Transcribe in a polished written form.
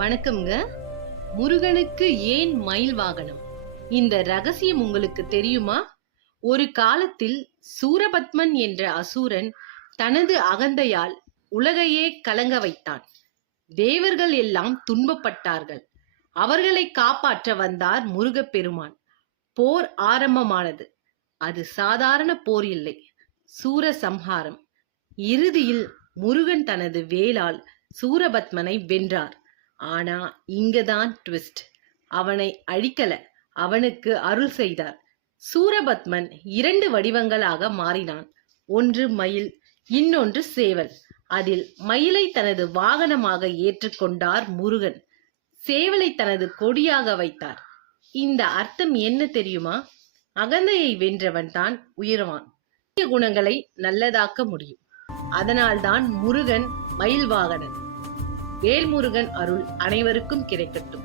வணக்கம்ங்க. முருகனுக்கு ஏன் மயில் வாகனம்? இந்த ரகசியம் உங்களுக்கு தெரியுமா? ஒரு காலத்தில் சூரபத்மன் என்ற அசூரன் தனது அகந்தையால் உலகையே கலங்க வைத்தான். தேவர்கள் எல்லாம் துன்பப்பட்டார்கள். அவர்களை காப்பாற்ற வந்தார் முருகப்பெருமான். போர் ஆரம்பமானது. அது சாதாரண போர் இல்லை, சூர சம்ஹாரம். இறுதியில் முருகன் தனது வேலால் சூரபத்மனை வென்றார். ஆனா இங்கதான் ட்விஸ்ட். அவனை அழிக்கல, அவனுக்கு அருள் செய்தார். சூரபத்மன் 2 வடிவங்களாக மாறினான். ஒன்று மயில், இன்னொன்று சேவல். அதில் மயிலை தனது வாகனமாக ஏற்றுக்கொண்டார் முருகன். சேவலை தனது கொடியாக வைத்தார். இந்த அர்த்தம் என்ன தெரியுமா? அகந்தையை வென்றவன் தான் உயர்வான். தீய குணங்களை நல்லதாக்க முடியும். அதனால்தான் முருகன் மயில் வாகனன். வேல்முருகன் அருள் அனைவருக்கும் கிடைக்கட்டும்.